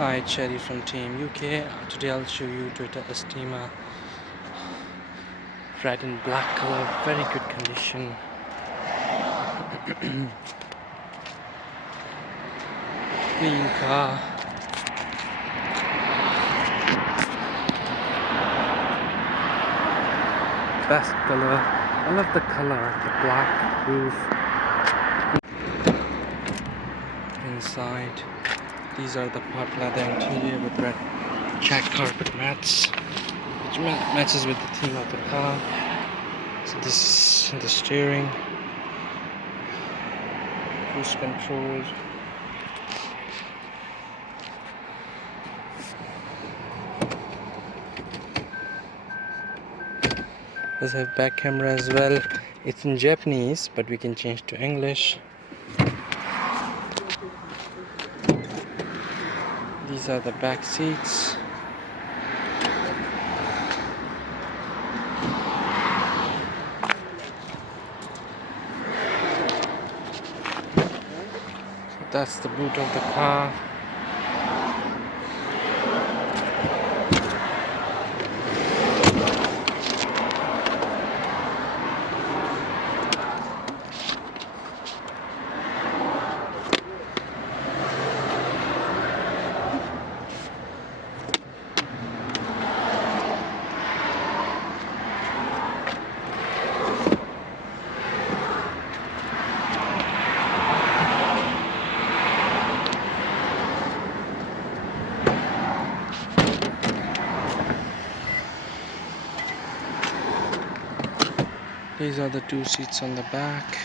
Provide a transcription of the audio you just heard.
Hi, Cherry from Team UK. Today I'll show you Toyota Estima red and black color, very good condition. Clean car. Best color. I love the color, the black roof. Inside, these are the part leather interior with red check carpet mats, which matches with the theme of the car. So this is the steering, cruise control. Does have back camera as well. It's in Japanese, but we can change to English. These are the back seats. That's the boot of the car. These are the two seats on the back.